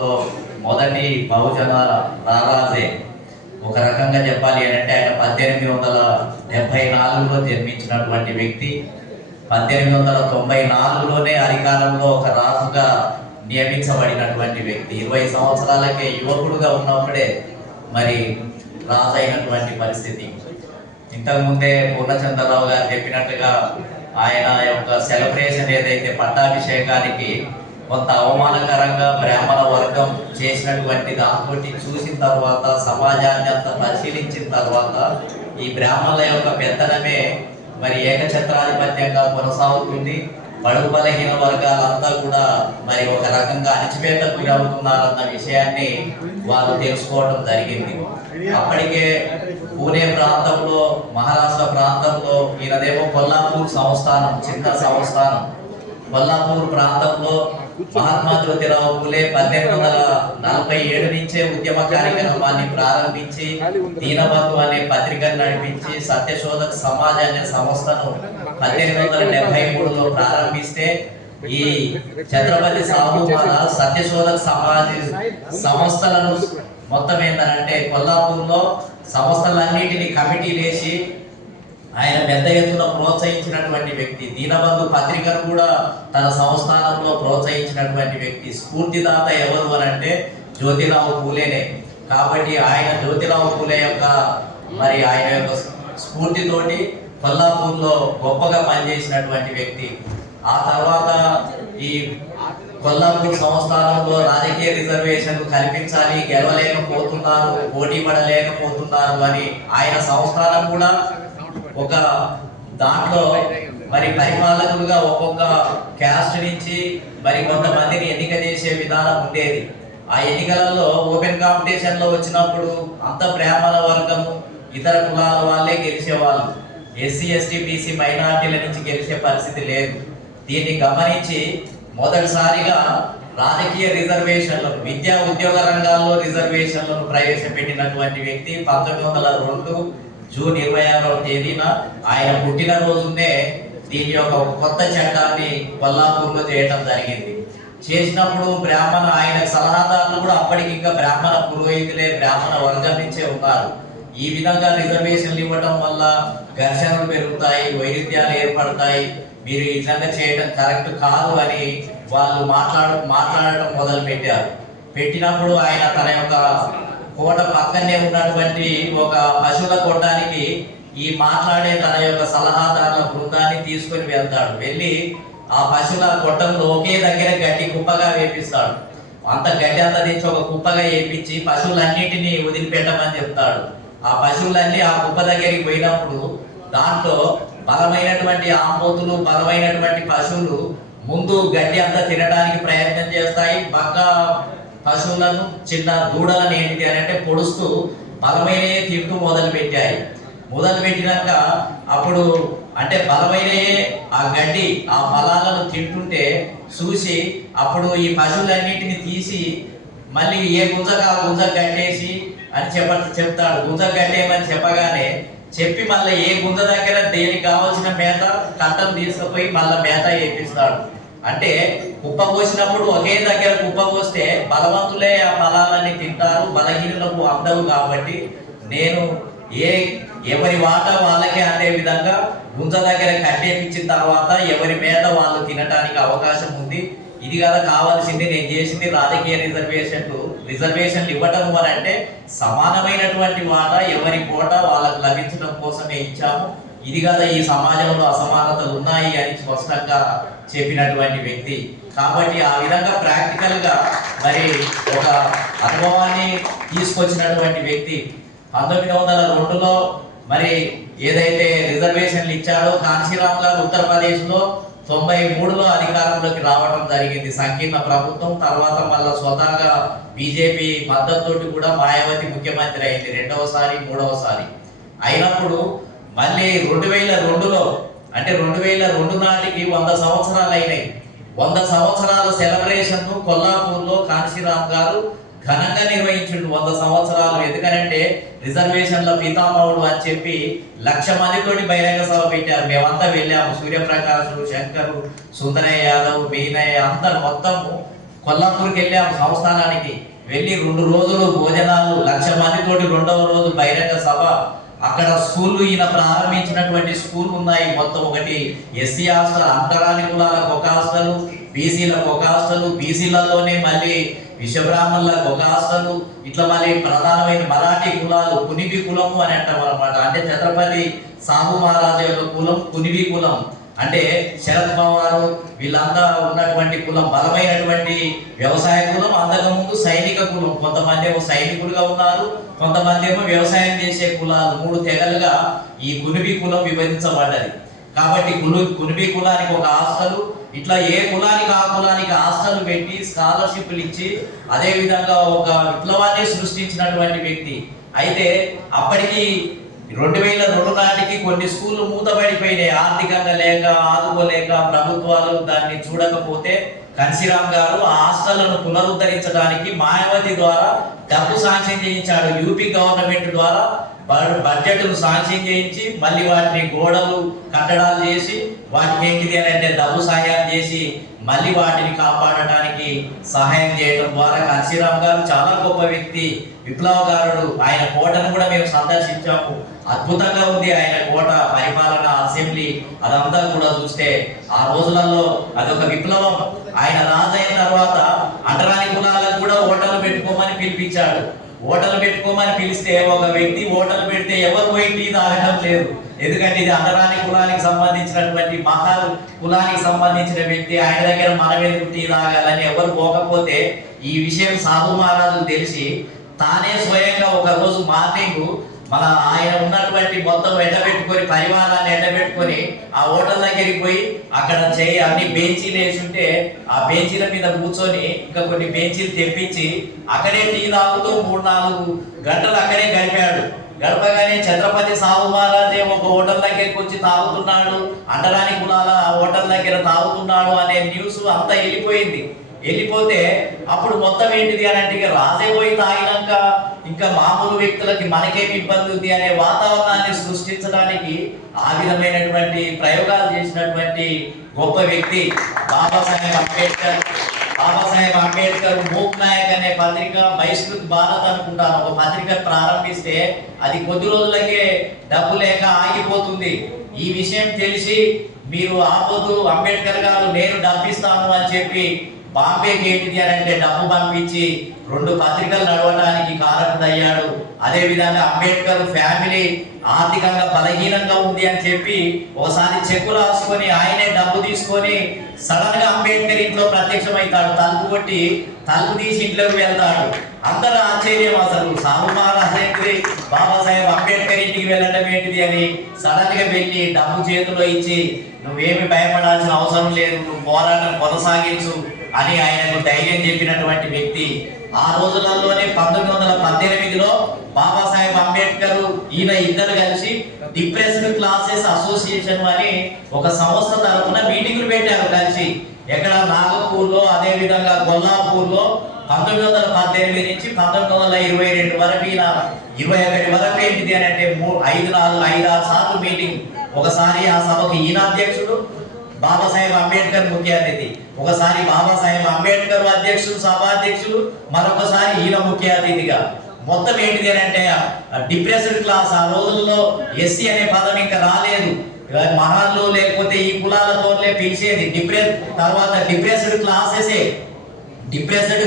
కుటుంబంలో మొదటి బహుజన రారాజే. ఒక రకంగా చెప్పాలి అంటే ఆయన 1874లో జన్మించినటువంటి వ్యక్తి. 1894లోనే అధికారంలో ఒక రాజుగా నియమించబడినటువంటి వ్యక్తి. 20 సంవత్సరాలకే యువకుడుగా ఉన్నప్పుడే మరి రాజు అయినటువంటి పరిస్థితి. ఇంతకుముందే పూర్ణచంద్రరావు గారు చెప్పినట్టుగా ఆయన యొక్క సెలబ్రేషన్ ఏదైతే పట్టాభిషేకానికి కొంత అవమానకరంగా బ్రాహ్మణ వర్గం చేసినటువంటి దాంతో చూసిన తర్వాత, సమాజాన్ని అంతా పరిశీలించిన తర్వాత ఈ బ్రాహ్మణుల యొక్క పెత్తనమే మరి ఏకఛత్రాధిపత్యంగా కొనసాగుతుంది. బడుగు బలహీన వర్గాలంతా కూడా మరి ఒక రకంగా అణచివేతకు గురవుతున్నారన్న విషయాన్ని వారు తెలుసుకోవడం జరిగింది. అప్పటికే పూణే ప్రాంతంలో, మహారాష్ట్ర ప్రాంతంలో, ఈయనదేమో కొల్లాపూర్ సంస్థానం, చిన్న సంస్థానం. కొల్లాపూర్ ప్రాంతంలో మహాత్మా జ్యోతిరావు పూలే 1847 నుంచే ఉద్యమ కార్యక్రమాన్ని ప్రారంభించి దీనబంధు అనే పత్రికను నడిపించి సత్యశోధక సమాజ్ అనే సంస్థను 1873లో ప్రారంభిస్తే ఈ ఛత్రపతి సాహు మహారాజ్ సత్యశోధక సమాజ్ సంస్థలను మొత్తం ఏంటంటే కొల్లాపూర్లో సంస్థలన్నిటిని కమిటీలు వేసి ఆయన పెద్ద ఎత్తున ప్రోత్సహించినటువంటి వ్యక్తి. దీనబంధు పత్రికను కూడా తన సంస్థానంలో ప్రోత్సహించినటువంటి వ్యక్తి. స్ఫూర్తిదాత ఎవరు అని అంటే జ్యోతిరావు పూలేనే. కాబట్టి ఆయన జ్యోతిరావు పూలే యొక్క మరి ఆయన యొక్క స్ఫూర్తితోటి కొల్లాపూర్లో గొప్పగా పనిచేసినటువంటి వ్యక్తి. ఆ తర్వాత ఈ కొల్లాపూర్ సంస్థానంలో రాజకీయ రిజర్వేషన్లు కల్పించాలి, గెలవలేకపోతున్నారు, పోటీ పడలేకపోతున్నారు అని ఆయన సంస్థానం కూడా ఒక దాంట్లో మరి పరిపాలకులుగా ఒక్కొక్క క్యాస్ట్ నుంచి మరి కొంతమందిని ఎన్నిక చేసే విధానం ఉండేది. ఆ ఎన్నికలలో ఓపెన్ కాంపిటీషన్ లో వచ్చినప్పుడు అంత బ్రాహ్మణ వర్గము, ఇతర కులాల వాళ్ళే గెలిచేవాళ్ళు. ఎస్సీ ఎస్టీ బీసీ మైనార్టీల నుంచి గెలిచే పరిస్థితి లేదు. దీన్ని గమనించి మొదటిసారిగా రాజకీయ రిజర్వేషన్లను, విద్యా ఉద్యోగ రంగాల్లో రిజర్వేషన్లను ప్రవేశపెట్టినటువంటి వ్యక్తి 1902 జూన్ 26వ తేదీన ఆయన పుట్టినరోజునే దీని యొక్క కొత్త చట్టాన్ని కొల్లాపూర్లో చేయడం జరిగింది. చేసినప్పుడు బ్రాహ్మణ ఆయన సలహాదారులు కూడా అప్పటికి ఇంకా బ్రాహ్మణ పురోహితులే, బ్రాహ్మణ వర్గం నుంచే ఉన్నారు. ఈ విధంగా రిజర్వేషన్లు ఇవ్వడం వల్ల ఘర్షణలు పెరుగుతాయి, వైరుధ్యాలు ఏర్పడతాయి, మీరు ఈ విధంగా చేయడం కరెక్ట్ కాదు అని వాళ్ళు మాట్లాడటం మొదలు పెట్టినప్పుడు ఆయన తన యొక్క కోట పక్కనే ఉన్నటువంటి ఒక పశువుల కొట్టానికి ఈ మాట్లాడే తన యొక్క సలహాదారుల బృందాన్ని తీసుకొని వెళ్తాడు. వెళ్ళి ఆ పశువుల కొట్టంలో ఒకే దగ్గర గడ్డి కుప్పగా వేపిస్తాడు. అంత గడ్డి అంతా తెచ్చి ఒక కుప్పగా వేపించి పశువులన్నిటినీ వదిలిపెట్టమని చెప్తాడు. ఆ పశువులన్నీ ఆ కుప్ప దగ్గరికి పోయినప్పుడు దాంట్లో బలమైనటువంటి ఆంబోతులు, బలమైనటువంటి పశువులు ముందు గడ్డి అంతా తినడానికి ప్రయత్నం చేస్తాయి. బాగా పశువులను, చిన్న దూడలను ఏంటి అని అంటే పొడుస్తూ బలమైనయే తింటూ మొదలుపెట్టాక అప్పుడు అంటే బలమైనయే ఆ గడ్డి, ఆ బలాలను తింటుంటే చూసి అప్పుడు ఈ పశువులన్నిటిని తీసి మళ్ళీ ఏ గుంజకు ఆ గుంజ కట్టేసి అని చెప్తాడు. గుంజ కట్టేయమని చెప్పగానే చెప్పి మళ్ళీ ఏ గుంజ దగ్గర దేనికి కావాల్సిన మేత కట్టను తీసుకుపోయి మళ్ళీ మేత వేపిస్తాడు. అంటే కుప్ప పోసినప్పుడు ఒకే దగ్గర కుప్ప పోస్తే బలవంతులే ఆ ఫలాలన్నీ తింటారు, బలహీనులకు అందవు. కాబట్టి నేను ఎవరి వాటా వాళ్ళకే అనే విధంగా గుంజ దగ్గర కట్టేపించిన తర్వాత ఎవరి మేత వాళ్ళు తినడానికి అవకాశం ఉంది. ఇది కదా కావాల్సింది. నేను చేసింది రాజకీయ రిజర్వేషన్లు ఇవ్వటం అని అంటే సమానమైనటువంటి వాటా ఎవరి కోట వాళ్ళకు లభించడం కోసమే ఇచ్చాము. ఇది కదా ఈ సమాజంలో అసమానతలు ఉన్నాయి అని స్పష్టంగా చెప్పినటువంటి వ్యక్తి. కాబట్టి ఆ విధంగా ప్రాక్టికల్ గా మరి ఒక అనుభవాన్ని తీసుకొచ్చినటువంటి వ్యక్తి. 1902లో మరి ఏదైతే రిజర్వేషన్లు ఇచ్చాడో కాంశీరామ్ గారు ఉత్తరప్రదేశ్ లో 93లో అధికారంలోకి రావడం జరిగింది సంకీర్ణ ప్రభుత్వం. తర్వాత మళ్ళా స్వతహాగా బీజేపీ మద్దతుతోటి కూడా మాయావతి ముఖ్యమంత్రి అయింది రెండవసారి, మూడవసారి. అయినప్పుడు మళ్ళీ 2002లో అంటే 2002 నాటికి 100 సంవత్సరాలు అయినాయి. 100 సంవత్సరాల సెలబ్రేషన్ కొల్లాపూర్లో కాంశీరామ్ గారు ఘనంగా నిర్వహించిండు. 100 సంవత్సరాలు. ఎందుకంటే రిజర్వేషన్ల పితామహుడు అని చెప్పి 1,00,000 మందితోటి బహిరంగ సభ పెట్టారు. మేమంతా వెళ్ళాము. సూర్యప్రకాష్, శంకర్, సుందరయ్య యాదవ్, బీనయ్య అందరు మొత్తము కొల్లాపూర్కి వెళ్ళాము సంస్థానానికి. వెళ్ళి 2 రోజులు భోజనాలు, 1,00,000 మందితోటి 2వ రోజు బహిరంగ సభ. అక్కడ స్కూళ్ళు, ఈయన ప్రారంభించినటువంటి స్కూల్ ఉన్నాయి మొత్తం. ఒకటి ఎస్సీ హాస్టల్, అంటరాని కులాలకు ఒక హాస్టల్, బీసీలకు ఒక హాస్టల్, బీసీలలోనే మళ్ళీ విశ్వబ్రాహ్మణులకు ఒక హాస్టల్, ఇట్లా మళ్ళీ ప్రధానమైన మరాఠీ కులాలు, కునిబి కులము అని అంటాం అనమాట. అంటే ఛత్రపతి సాహు మహారాజు యొక్క కులం కునిబి కులం. అంటే శరత్ పవారు వీళ్ళంతా ఉన్నటువంటి కులం, బలమైనటువంటి వ్యవసాయ కులం. అంతకుముందు సైనిక కులం, కొంతమంది ఏమో సైనికులుగా ఉన్నారు, కొంతమంది ఏమో వ్యవసాయం చేసే కులాలు. 3 తెగలుగా ఈ కునిబి కులం విభజించబడ్డది. కాబట్టి కునిబి కులానికి ఒక హాస్టల్, ఇట్లా ఏ కులానికి ఆ కులానికి హాస్టల్ పెట్టి స్కాలర్షిప్లు ఇచ్చి అదే విధంగా ఒక విప్లవాన్ని సృష్టించినటువంటి వ్యక్తి. అయితే అప్పటికి 2002 నాటికి కొన్ని స్కూళ్ళు మూతపడిపోయినాయి, ఆర్థికంగా లేక, ఆదుకోలేక, ప్రభుత్వాలు దాన్ని చూడకపోతే కన్సీరామ్ గారు ఆ హాస్టళ్లను పునరుద్ధరించడానికి మాయావతి ద్వారా డబ్బు శాంక్షన్ చేయించాడు. యూపీ గవర్నమెంట్ ద్వారా బడ్జెట్ను శాంక్షన్ చేయించి మళ్ళీ వాటిని గోడలు కట్టడాలు చేసి వాటికి ఏంటిది అని అంటే డబ్బు సహాయం చేసి మళ్ళీ వాటిని కాపాడటానికి సహాయం చేయడం ద్వారా కన్సీరామ్ గారు చాలా గొప్ప వ్యక్తి, విప్లవకారుడు. ఆయన కోటను కూడా మేము సందర్శించాము. అద్భుతంగా ఉంది ఆయన కోట, పరిపాలన, అసెంబ్లీ అదంతా కూడా చూస్తే ఆ రోజులలో అదొక విప్లవం. ఆయన రాజు అయిన తర్వాత అంటరాని కులాలకు కూడా ఓటర్లు పెట్టుకోమని పిలిపించాడు. ఓటర్లు పెట్టుకోమని పిలిస్తే ఒక వ్యక్తి ఓటర్లు పెడితే ఎవరు పోయి టీ తాగడం లేదు. ఎందుకంటే ఇది అంటరాని కులానికి సంబంధించినటువంటి మహా కులానికి సంబంధించిన వ్యక్తి, ఆయన దగ్గర మనం ఎందుకు టీ తాగాలని ఎవరు పోకపోతే ఈ విషయం సాహు మహారాజు తెలిసి తానే స్వయంగా ఒక రోజు మార్నింగ్ మన ఆయన ఉన్నటువంటి మొత్తం ఎండబెట్టుకొని, పరివారాన్ని ఎండబెట్టుకొని ఆ హోటల్ దగ్గరికి పోయి అక్కడ అన్ని బెంచీలు వేసి ఉంటే ఆ బెంచీల మీద కూర్చొని ఇంకా కొన్ని బెంచీలు తెప్పించి అక్కడే టీ తాగుతూ 3-4 గంటలు అక్కడే గడిపాడు. గడపగానే ఛత్రపతి సాహు మహారాజే ఒక హోటల్ దగ్గరికి వచ్చి తాగుతున్నాడు, అంటరాని కులాల హోటల్ దగ్గర తాగుతున్నాడు అనే న్యూస్ అంతా వెళ్ళిపోతే అప్పుడు మొత్తం ఏంటిది అని అంటే రాజే పోయి తాగినాక ఇంకా మామూలు వ్యక్తులకి మనకేమి ఇబ్బంది ఉంది అనే వాతావరణాన్ని సృష్టించడానికి ఆ విధమైనటువంటి ప్రయోగాలు చేసినటువంటి గొప్ప వ్యక్తి బాబాసాహెబ్ అంబేద్కర్. బాబాసాహెబ్ అంబేద్కర్ మూక్ నాయక్ అనే పత్రిక, బహిష్కృత్ భారత్ అనుకుంటాను, ఒక పత్రిక ప్రారంభిస్తే అది కొద్ది రోజులకే డబ్బు లేక ఆగిపోతుంది. ఈ విషయం తెలిసి మీరు ఆపోతూ అంబేద్కర్ గారు నేను డబ్బిస్తాను అని చెప్పి బాంబేకి ఏంటిది అని అంటే డబ్బు పంపించి 2 పత్రికలు నడవడానికి కారకుడయ్యాడు. అదే విధంగా అంబేద్కర్ ఫ్యామిలీ ఆర్థికంగా బలహీనంగా ఉంది అని చెప్పి ఒకసారి చెక్కు రాసుకొని ఆయనే డబ్బు తీసుకొని సడన్ గా అంబేద్కర్ ఇంట్లో ప్రత్యక్షమవుతాడు. తలుపు తీసి ఇంట్లోకి వెళ్తాడు. అందరూ ఆశ్చర్యం, అసలు సాహు మహారాజు బాబాసాహెబ్ అంబేద్కర్ ఇంటికి వెళ్ళడం ఏంటిది అని సడన్ గా వెళ్ళి డబ్బు చేతిలో ఇచ్చి నువ్వేమి భయపడాల్సిన అవసరం లేదు, నువ్వు పోరాటం కొనసాగించు అని ఆయనకు ధైర్యం చెప్పినటువంటి వ్యక్తి. ఆ రోజులలోనే 1918లో బాబాసాహెబ్ అంబేద్కర్ ఈయన ఇద్దరు కలిసి డిప్రెస్డ్ క్లాసెస్ అసోసియేషన్ అని ఒక సంస్థ తరఫున మీటింగులు పెట్టారు కలిసి. ఎక్కడ నాగపూర్లో, అదే విధంగా కొల్లాపూర్లో 1918 నుంచి 1922 వరకు, 21 వరకు ఏంటిది అని అంటే 5-6 సార్లు మీటింగ్. ఒకసారి ఆ సభకు ఈయన అధ్యక్షుడు, బాబాసాహెబ్ అంబేద్కర్ ముఖ్య అతిథి. ఒకసారి బాబాసాహెబ్ అంబేద్కర్ అధ్యక్షుడు, సభాధ్యక్షుడు, మరొకసారి ఈయన ముఖ్య అతిథిగా. మొత్తం ఏంటిది అని అంటే డిప్రెస్డ్ క్లాస్. ఆ రోజుల్లో ఎస్సీ అనే పదం ఇంకా రాలేదు, మహాన్లు లేకపోతే ఈ కులాలతోనే పిలిచేది. తర్వాత డిప్రెస్డ్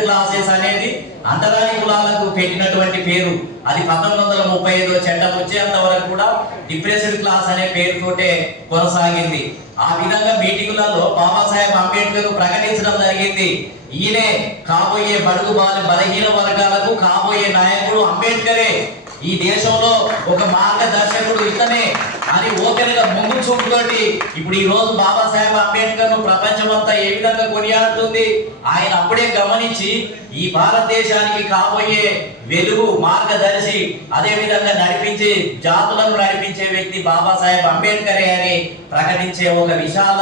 క్లాసెస్ అనేది అంటరాని కులాలకు పెట్టినటువంటి పేరు. అది 1935 చట్టం వచ్చేంత వరకు కూడా డిప్రెస్డ్ క్లాస్ అనే పేరుతోటే కొనసాగింది. ఆ విధంగా మీటింగులలో బాబాసాహెబ్ అంబేద్కర్ ప్రకటించడం జరిగింది, ఈయనే కాబోయే బలహీన వర్గాలకు కాబోయే నాయకుడు అంబేద్కరే, ఈ దేశంలో ఒక మార్గదర్శకుడు ఇతనే అని ఓపెన్గా ముందు చూపుతోటి ఇప్పుడు ఈ రోజు బాబాసాహెబ్ అంబేద్కర్ ను ప్రపంచమంతా ఏ విధంగా కొనియాడుతుంది. ఆయన అప్పుడే గమనించి ఈ భారతదేశానికి కాబోయే వెలుగు, మార్గదర్శి, అదే విధంగా జాతులను నడిపించే వ్యక్తి బాబాసాహెబ్ అంబేద్కరే అని ప్రకటించే ఒక విశాల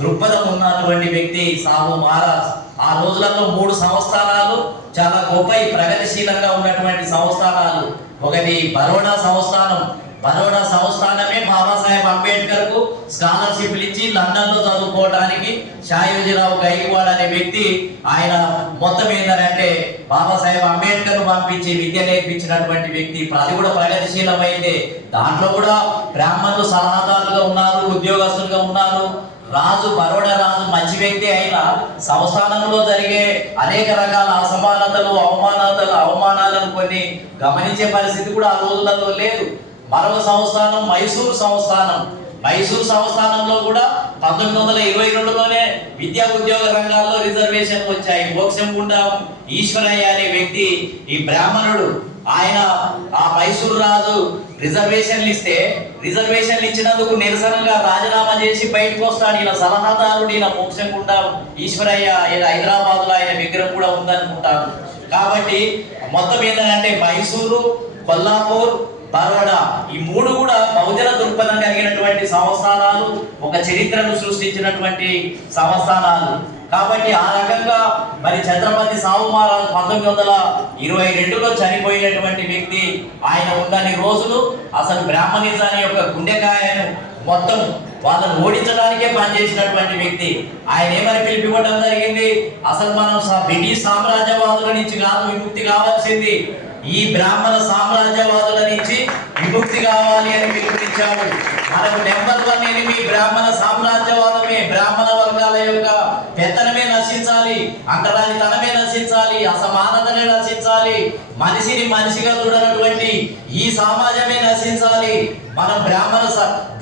దృక్పథం ఉన్నటువంటి వ్యక్తి సాహు మహారాజ్. ఆ రోజులలో 3 సంస్థానాలు చాలా గొప్ప ప్రగతిశీలంగా ఉన్నటువంటి సంస్థానాలు. ఒకటి బరోడా సంస్థానం. బరోడా సంస్థానమే బాబాసాహెబ్ అంబేద్కర్ కు స్కాలర్షిప్లు ఇచ్చి లండన్ లో చదువుకోవడానికి షాయోజీరావు గైక్వాడ్ అనే వ్యక్తి ఆయన మొత్తం ఏంటంటే బాబాసాహెబ్ అంబేద్కర్ ను పంపించి విద్య నేర్పించినటువంటి వ్యక్తి. అది కూడా ప్రగతిశీలమైంది. దాంట్లో కూడా బ్రాహ్మణులు సలహాదారులుగా ఉన్నారు, ఉద్యోగస్తులుగా ఉన్నారు. రాజు బరోడా రాజు మంచి వ్యక్తి అయినా సంస్థానంలో జరిగే అనేక రకాల అసమానతలు అవమానాలను కొన్ని గమనించే పరిస్థితి కూడా ఆ రోజులలో లేదు. మరొక సంస్థానం మైసూరు సంస్థానం. మైసూరు సంస్థానంలో కూడా 1922లోనే విద్యా ఉద్యోగ రంగాల్లో రిజర్వేషన్ వచ్చాయి. మోక్షంగుండా ఈశ్వరయ్య అనే వ్యక్తి ఈ బ్రాహ్మణుడు, ఆయన ఆ మైసూరు రాజు రిజర్వేషన్లు ఇచ్చినందుకు నిరసనగా రాజీనామా చేసి బయటకు వస్తాడు. ఈయన సలహాదారుడు, ఈయన మోక్షంగుండా ఈశ్వరయ్య, ఆయన హైదరాబాద్ లో ఆయన విగ్రహం కూడా ఉందనుకుంటాను. కాబట్టి మొత్తం ఏంటంటే మైసూరు, కొల్లాపూర్, బరోడా ఈ మూడు కూడా బహుజన దృక్పథం కలిగినటువంటి సంస్థానాలు, ఒక చరిత్రను సృష్టించినటువంటి సంస్థానాలు. కాబట్టి ఆ రకంగా మరి ఛత్రపతి సాహు మహారాజ్ 1922లో చనిపోయినటువంటి వ్యక్తి. ఆయన ఉన్నన్ని రోజులు అసలు బ్రాహ్మణిజాన్ని యొక్క గుండెకాయను మొత్తం వాళ్ళని ఓడించడానికే పనిచేసినటువంటి వ్యక్తి. ఆయన ఏమని పిలిపివ్వడం జరిగింది, అసలు మనం బ్రిటిష్ సామ్రాజ్యవాదుల నుంచి కాదు విముక్తి కావాల్సింది, ఈ బ్రాహ్మణ సామ్రాజ్యవాదుల నుంచి విముక్తి కావాలి అని పిలుపునిచ్చాడు. మనకు నెంబర్ 1 ఎనిమి బ్రాహ్మణ సామ్రాజ్యవాదమే. బ్రాహ్మణ వర్గాల యొక్క పెత్తనమే నశించాలి, అంటరానితనమే నశించాలి, అసమానతనే నశించాలి, మనిషిని మనిషిగా చూడనటువంటి ఈ సమాజమే నశించాలి. మనం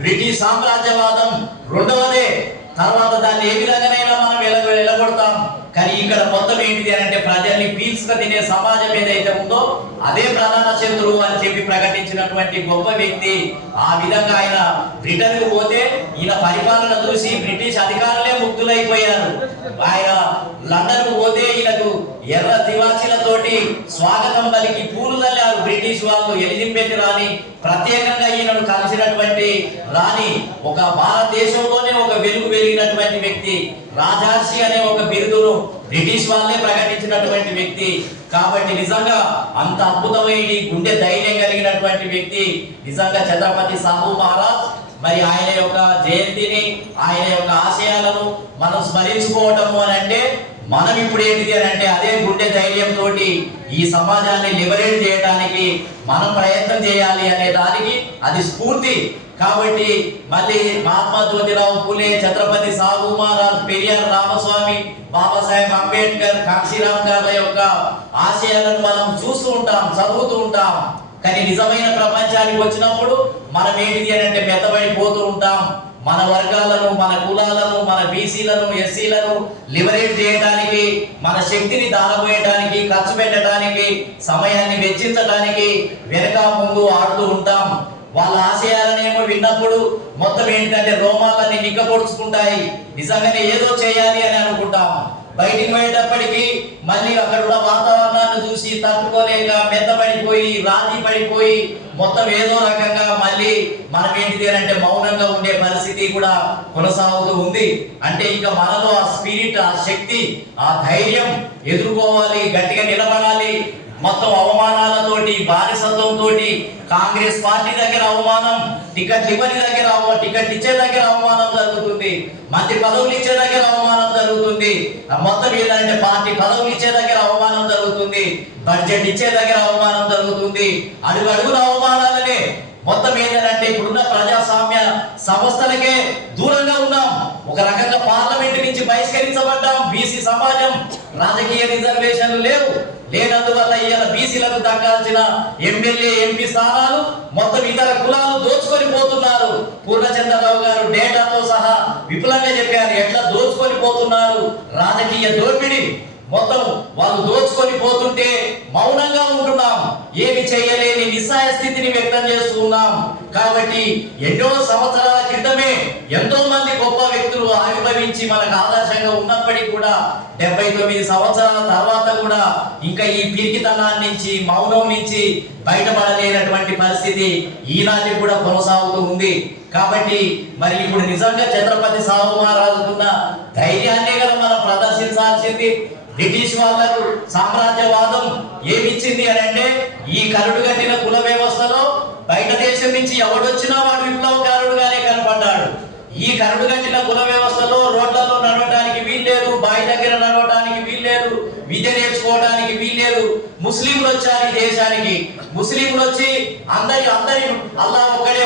బ్రిటిష్ సామ్రాజ్యవాదం రెండవదే. తర్వాత దాన్ని ఏ విధంగానైనా మనం వెలగొడతాం. కానీ ఇక్కడ మొత్తం ఏంటిది అంటే ప్రజల్ని పీల్చుక తినే సమాజం ఏదైతే ఉందో అదే ప్రధాన శత్రువు అని చెప్పి ప్రకటించినటువంటి గొప్ప వ్యక్తి. ఆ విధంగా ఆయన బ్రిటన్ కు పోతే ఈయన పరిపాలన చూసి బ్రిటిష్ అధికారులే ముగ్ధులైపోయారు. ఆయన లండన్ కు పోతే ఈయనకు ఎర్ర తివాచీలతోటి స్వాగతం పలికి పూలు చల్లారు బ్రిటిష్ వాళ్ళు. ఎలిజబెత్ రాణి ప్రత్యేకంగా ఈయనను కలిసినటువంటి రాణి, ఒక భారతదేశంలోనే ఒక వెలుగు వెలిగినటువంటి వ్యక్తి. రాజర్షి అనే ఒక బిరుదును బ్రిటిష్ వాళ్ళే ప్రకటించినటువంటి వ్యక్తి. కాబట్టి నిజంగా అంత అద్భుతమైన గుండె ధైర్యం కలిగినటువంటి వ్యక్తి నిజంగా ఛత్రపతి సాహు మహారాజ్. మరి ఆయన యొక్క జయంతిని, ఆయన యొక్క ఆశయాలను మనం స్మరించుకోవటము అని అంటే మనం ఇప్పుడు ఏంటిది అని అంటే అదే గుండె ధైర్యంతో ఈ సమాజాన్ని లిబరేట్ చేయడానికి మనం ప్రయత్నం చేయాలి అనే దానికి అది స్ఫూర్తి. కాబట్టి మళ్ళీ మహాత్మా జ్యోతిరావు పూలే, ఛత్రపతి సాహు మహారాజ్, పెరియార్ రామస్వామి, బాబాసాహెబ్ అంబేద్కర్, కాశీరామ్ గారి యొక్క ఆశయాలను మనం చూస్తూ ఉంటాం, చదువుతూ ఉంటాం. కానీ నిజమైన ప్రపంచానికి వచ్చినప్పుడు మనం ఏంటిది అని అంటే మెత్తబడిపోతూ ఉంటాం. మన వర్గాలను, మన కులాలను, మన బీసీలను, ఎస్సీలను లిబరేట్ చేయడానికి, మన శక్తిని దానపోయడానికి, ఖర్చు పెట్టడానికి, సమయాన్ని వెచ్చించడానికి వెనక ముందు ఆడుతూ ఉంటాం. వాళ్ళ ఆశయాలనేమో విన్నప్పుడు మొత్తం ఏంటంటే రోమాలన్నీ నిక్కపొడుచుకుంటాయి. నిజంగానే ఏదో చేయాలి అని అనుకుంటాం. బయటికి పోయేటప్పటికి మళ్ళీ అక్కడ ఉన్న వాతావరణాన్ని చూసి తట్టుకోలేక మెత్తబడిపోయి, రాజీ పడిపోయి మొత్తం ఏదో రకంగా మళ్ళీ మనం ఏంటిది అంటే మౌనంగా ఉండే పరిస్థితి కూడా కొనసాగుతూ ఉంది. అంటే ఇంకా మనలో ఆ స్పిరిట్, ఆ శక్తి, ఆ ధైర్యం ఎదుర్కోవాలి, గట్టిగా నిలబడాలి. మొత్తం అవమానాలతోటి, బానిసత్వంతో కాంగ్రెస్ పార్టీ దగ్గర అవమానం, టికెట్ ఇచ్చే దగ్గర అవమానం జరుగుతుంది, మంత్రి పదవులు ఇచ్చే దగ్గర అవమానం జరుగుతుంది, మొత్తం ఏంటంటే పార్టీ పదవులు ఇచ్చే దగ్గర అవమానం జరుగుతుంది, బడ్జెట్ ఇచ్చే దగ్గర అవమానం జరుగుతుంది. అడుగున అవమానాలనే. మొత్తం ఏంటంటే ఇప్పుడున్న ప్రజాస్వామ్య సంస్థలకే దూరంగా ఉన్నాం. ఒక రకంగా పార్లమెంట్ నుంచి బహిష్కరించబడ్డాం. బీసీ సమాజం, రాజకీయ రిజర్వేషన్లు లేనందువల్ల ఇవాళ బీసీలకు దక్కాల్సిన ఎమ్మెల్యే, ఎంపీ స్థానాలు మొత్తం ఇతర కులాలు దోచుకొని పోతున్నారు. పూర్ణచంద్రరావు గారు డేటాతో సహా విపులంగా చెప్పారు ఎట్లా దోచుకొని పోతున్నారు. రాజకీయ దోపిడీ మొత్తం వాళ్ళు దోచుకొని పోతుంటే మౌనంగా ఉంటున్నాం, ఏమి చేయలేని నిస్సహాయ స్థితిని వ్యక్తం చేస్తూ ఉన్నాం. కాబట్టి ఎన్నో సంవత్సరాల క్రితమే ఎంతో మంది గొప్ప వ్యక్తులు ఆవిర్భవించి మనకు ఆదర్శంగా ఉన్నప్పటికీ కూడా 79 సంవత్సరాల తర్వాత కూడా ఇంకా ఈ పిరికితనాన్ని నుంచి, మౌనం నుంచి బయటపడలేనటువంటి పరిస్థితి ఈనాటికి కూడా కొనసాగుతూ ఉంది. కాబట్టి మరి ఇప్పుడు నిజంగా ఛత్రపతి సాహు మహారాజుకున్న ధైర్యాన్నే కదా మనం ప్రదర్శించాల్సింది. బ్రిటిష్ వాళ్ళకు సామ్రాజ్యవాదం ఏమిచ్చింది అని అంటే ఈ కరుడు కట్టిన కుల వ్యవస్థలో బయట దేశ భారతదేశం నుంచి ఎవడొచ్చినా వాడు విప్లవకారుడుగానే కనపడ్డాడు. ఈ కరడు కట్టిన కుల వ్యవస్థలో రోడ్లలో నడవడానికి వీల్లేదు, బావి దగ్గర నడవడానికి వీల్లేదు, విద్య నేర్చుకోవడానికి వీల్లేదు. ముస్లింలు వచ్చారు ఈ దేశానికి. ముస్లింలు వచ్చి అందరి అల్లా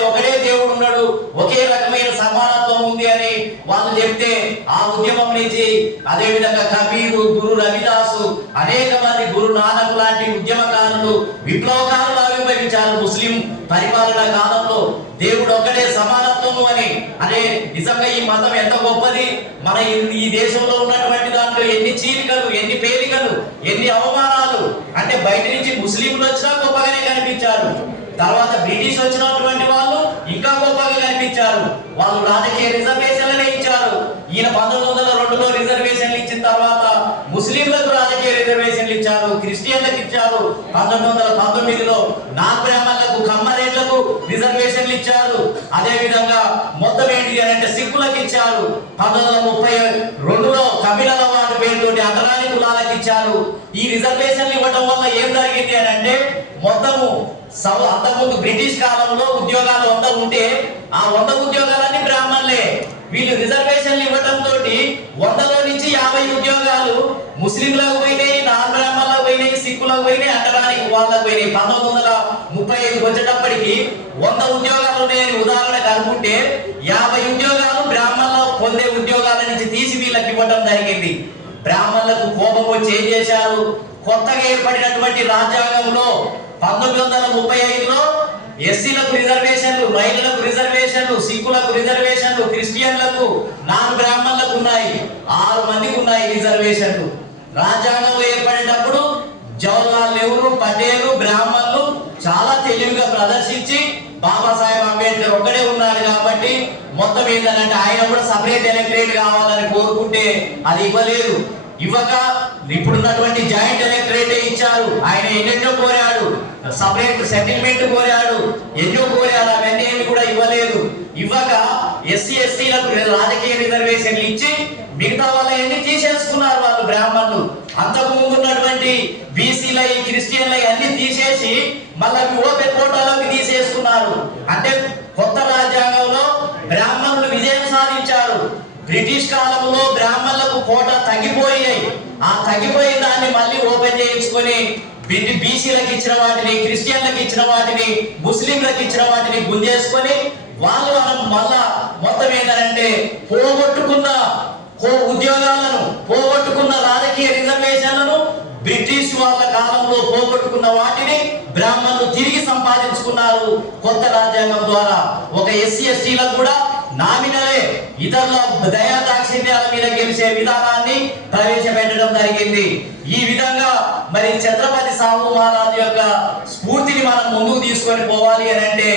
ఒకడే దేవుడు ఉన్నాడు, ఒకే రకమైన సమానత్వం ఉంది అని వాళ్ళు చెప్తే ఆ ఉద్యమం నుంచి అదే విధంగా కబీరు, గురు రవిదాసు, అనేక మంది గురు నానక్ లాంటి ఉద్యమకారులు, విప్లవకారులు ఆవిర్భవించారు. ముస్లిం పరిపాలన కాలంలో దేవుడు ఒక్కడే సమానత్వము అని. అనే నిజంగా ఈ మతం ఎంత గొప్పది. మన ఈ దేశంలో ఉన్నటువంటి దాంట్లో ఎన్ని చీలికలు, ఎన్ని పేలికలు, ఎన్ని అవమానాలు. అంటే బయట నుంచి ముస్లింలు వచ్చినా గొప్పగానే కనిపించారు, తర్వాత బ్రిటిష్ వచ్చినటువంటి వాళ్ళు ఇంకా గొప్పగా కనిపించారు. వాళ్ళు రాజకీయ రిజర్వేషన్లనే ఇచ్చారు. ఈయన 1902లో రిజర్వేషన్లు ఇచ్చిన తర్వాత ముస్లింలకు రాజకీయ రిజర్వేషన్లు ఇచ్చారు, క్రిస్టియన్లకు ఇచ్చారు. 1919లో నాన్ బ్రాహ్మణులకు, కమ్మరేట్లకు రిజర్వేషన్లు ఇచ్చారు. అదే విధంగా మొత్తం ఏంటి అని అంటే సిక్కులకు ఇచ్చారు. 1932లో కపిలల వాటి పేరుతోటి అగ్రరాని కులాలకు ఇచ్చారు. ఈ రిజర్వేషన్లు ఇవ్వడం వల్ల ఏం జరిగింది అని అంటే మొత్తము అంతకుముందు బ్రిటిష్ కాలంలో ఉద్యోగాలు 100 ఉంటే ఆ 100 ఉద్యోగాలన్నీ బ్రాహ్మణులే. వీళ్ళు రిజర్వేషన్లు ఇవ్వడం తోటి 100లో నుంచి 50 ఉద్యోగాలు ముస్లింలకు పోయినాయి, నాన్ బ్రాహ్మణులకు పోయినాయి, సిక్కులకు పోయినాయి, అగ్రరాని వాళ్ళకు పోయినాయి. 1935 వచ్చేటప్పటికి 100 ఉద్యోగాలు ఉన్నాయని ఉదాహరణకు అనుకుంటే 50 ఉద్యోగాలు బ్రాహ్మణులు పొందే ఉద్యోగాల నుంచి తీసి వీళ్ళకి ఇవ్వడం జరిగింది. బ్రాహ్మణులకు కోపం వచ్చి ఏం చేశారు, కొత్తగా ఏర్పడినటువంటి రాజ్యాంగంలో 1935లో ఎస్సీలకు రిజర్వేషన్లు, మహిళలకు రిజర్వేషన్లు, సిక్కులకు రిజర్వేషన్లు, క్రిస్టియన్లకు, నాన్ బ్రాహ్మణులకు ఉన్నాయి. 6 మందికి ఉన్నాయి రిజర్వేషన్లు. రాజ్యాంగంలో ఏర్పడేటప్పుడు జవహర్లాల్ నెహ్రూ, పటేల్, బ్రాహ్మణులు చాలా తెలివిగా ప్రదర్శించి బాబాసాహెబ్ అంబేద్కర్ ఒక్కడే ఉన్నాడు కాబట్టి మొత్తం ఏంటంటే ఆయన కూడా సపరేట్ ఎలక్టరేట్ కావాలని కోరుకుంటే అది ఇవ్వలేదు. ఇవ్వక ఇప్పుడున్నటువంటి జాయింట్ ఎలక్టరేట్ ఇచ్చారు. ఆయన ఎన్నెన్నో కోరాడు, సపరేట్ సెటిల్మెంట్ కోరాడు, ఎన్నో కోరాడు, అవన్నీ ఏమి కూడా ఇవ్వలేదు. ఇవ్వక ఎస్సీ ఎస్టీలకు రాజకీయ రిజర్వేషన్లు ఇచ్చి మిగతా వాళ్ళని తీసేసుకున్నారు వాళ్ళు బ్రాహ్మణులు. అంతకు ముందు ఉన్నటువంటి బీసీలై, క్రిస్టియన్లై అన్ని తీసేసి మళ్ళీ ఓపెన్ కోటాలోకి తీసేసుకున్నారు. అంటే కొత్త రాజ్యాంగంలో బ్రాహ్మణులు విజయం సాధించారు. బ్రిటిష్ కాలంలో బ్రాహ్మణులకు కోట తగ్గిపోయాయి. ఆ తగ్గిపోయిన దాన్ని మళ్ళీ ఓపెన్ చేయించుకొని బీసీలకు ఇచ్చిన వాటిని, క్రిస్టియన్లకు ఇచ్చిన వాటిని, ముస్లింలకు ఇచ్చిన వాటిని గుంజేసుకొని వాళ్ళు మళ్ళా మొత్తం ఏంటంటే పోగొట్టుకున్న ఉద్యోగాలను, పోగొట్టుకున్న రాజకీయ రిజర్వేషన్లను, బ్రిటిష్ వాళ్ళ కాలంలో పోగొట్టుకున్న వాటిని బ్రాహ్మణులు తిరిగి సంపాదించుకున్నారు కొత్త రాజ్యాంగం ద్వారా. ఒక ఎస్సీ ఎస్టీలకు కూడా నామినలే ఇతరుల దయా దాక్షిణ్యాల మీద గెలిచే విధానాన్ని ప్రవేశపెట్టడం జరిగింది. ఈ విధంగా మరి ఛత్రపతి సాహు మహారాజు యొక్క స్ఫూర్తిని మనం ముందుకు తీసుకొని పోవాలి అని అంటే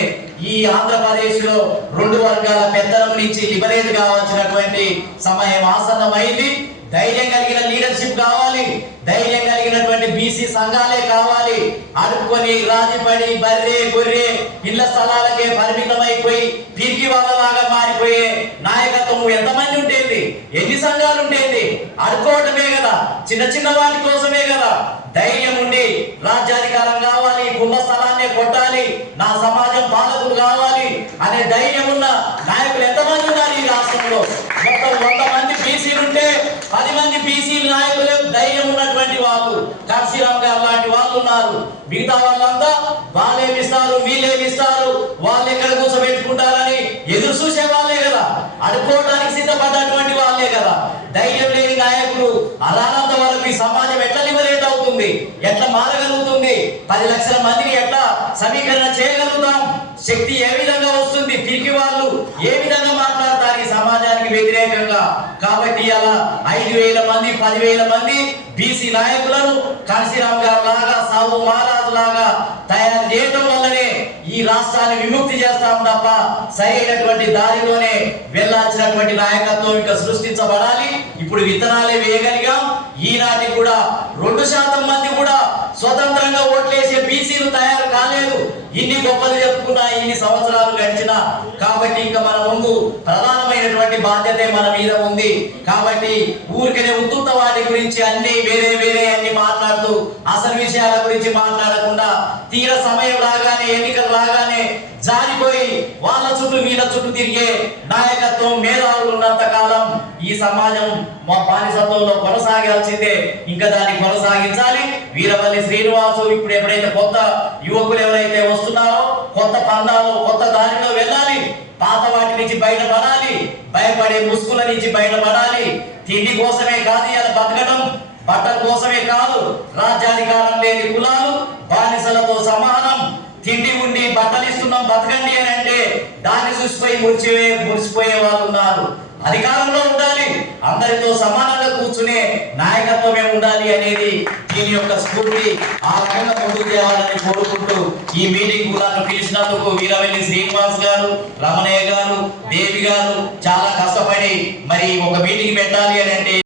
ఈ ఆంధ్రప్రదేశ్ లో 2 వర్గాల పెత్తనం నుంచి లిబరేట్ కావాల్సినటువంటి సమయం ఆసన్నమైంది. ధైర్యం కలిగిన లీడర్షిప్ కావాలి, ధైర్యం కలిగినటువంటి బీసీ సంఘాలే కావాలి. అడుక్కొని రాజీపడి బర్రె గొర్రె ఇళ్ల స్థలాలకే పరిమితమైపోయి పిరికి వాళ్ళలాగా మారిపోయే నాయకత్వం ఎంతమంది ఉంటుంది, ఎన్ని సంఘాలు ఉంటుంది? అడుకోవటమే కదా, చిన్న చిన్న వాటి కోసమే కదా. ధైర్యం ఉండి రాజ్యాధికారం కావాలి, కుంభ స్థలాన్ని కొట్టాలి, నా సమాజం పాలకులు కావాలి అనే ధైర్యం ఉన్న నాయకులు ఎంతమంది ఉన్నారు ఈ రాష్ట్రంలో? మొత్తం 100 మంది బీసీలు ఉంటే 10 మంది బీసీ నాయకులు ధైర్యం ఉన్నటువంటి వాళ్ళు, కాశీరామ్ గారు లాంటి వాళ్ళు ఉన్నారు. మిగతా వాళ్ళంతా వాళ్ళేమిస్తారు, వీళ్ళేమిస్తారు, వాళ్ళు ఎక్కడ కూర్చోబెట్టుకుంటారని ఎదురు చూసే వాళ్ళే కదా, అడుకోవడానికి సిద్ధపడ్డటువంటి వాళ్ళే కదా. ధైర్యం లేని నాయకులు అలానంత వరకు ఈ సమాజం ఎట్లా లిబరేట్ అవుతుంది, ఎట్లా మారగలుగుతుంది, 10 లక్షల మందిని ఎట్లా సమీకరణ చేయగలుగుతాం, శక్తి ఏ విధంగా వస్తుంది, తిరిగి వాళ్ళు ఏ విధంగా మాట్లాడతారు ఈ సమాజానికి వ్యతిరేకంగా? కాబట్టి అలా 5,000 మంది 10,000 మంది బీసీ నాయకులను కాశీరామ్ గారు లాగా, సాహు మహారాజు లాగా తయారు చేయడం వల్లనే ఈ రాష్ట్రాన్ని విముక్తి చేస్తాం తప్ప సరైనటువంటి దారిలోనే వెళ్ళాల్సినటువంటి నాయకత్వం ఇంకా సృష్టించబడాలి. ఇప్పుడు విత్తనాలే వేయగలిగాం. ఈనాటికి కూడా 2% మంది కూడా స్వతంత్రంగా ఓట్లేసే బీసీలు తయారు కాలేదు. ఇన్ని గొప్పలు చెప్పుకున్నా, ఇన్ని సంవత్సరాలు గడిచినా. కాబట్టి ఇంకా మన ముందు ప్రధానమైనటువంటి బాధ్యత మన మీద ఉంది. కాబట్టి ఊరికనే ఉత్తుత్త వాటి గురించి అన్ని వేరే అన్ని మాట్లాడుతూ అసలు విషయాల గురించి మాట్లాడకుండా తీర సమయం రాగానే, ఎన్నికలు రాగానే జారి చుట్టూ తిరిగే నాయకత్వం మేధావులు ఉన్నంత కాలం ఈ సమాజం మా బానిసత్వంలో కొనసాగాల్సిందే. ఇంకా దాన్ని కొనసాగించాలి. వీరవల్లి శ్రీనివాసు ఇప్పుడు ఎప్పుడైతే కొత్త యువకులు ఎవరైతే వస్తున్నారో కొత్త పందాలు కొత్త దారిలో వెళ్ళాలి. పాత వాటి నుంచి బయటపడాలి. భయపడే ముసుగుల నుంచి బయటపడాలి. తిండి కోసమే కాదు ఇలా బతకడం, బట్టల కోసమే కాదు. రాజ్యాధికారం లేని కులాలు బానిసలతో సమానం. తిండి ఉండి బట్టలు ఇస్తున్నాం బతకండి అని అంటే దాన్ని చూసిపోయి మురిసిపోయే వాళ్ళు ఉన్నారు. అధికారంలో ఉండాలి, అందరితో సమానంగా కూర్చునే నాయకత్వమే ఉండాలి అనేది దీని యొక్క స్ఫూర్తి. ఆ రకంగా ముందుకు తేవాలని కోరుకుంటూ ఈ మీటింగ్ నన్ను పిలిచినందుకు వీరవల్లి శ్రీనివాస్ గారు, రమణయ్య గారు, దేవి గారు చాలా కష్టపడి మరి ఒక మీటింగ్ పెట్టాలి అని అంటే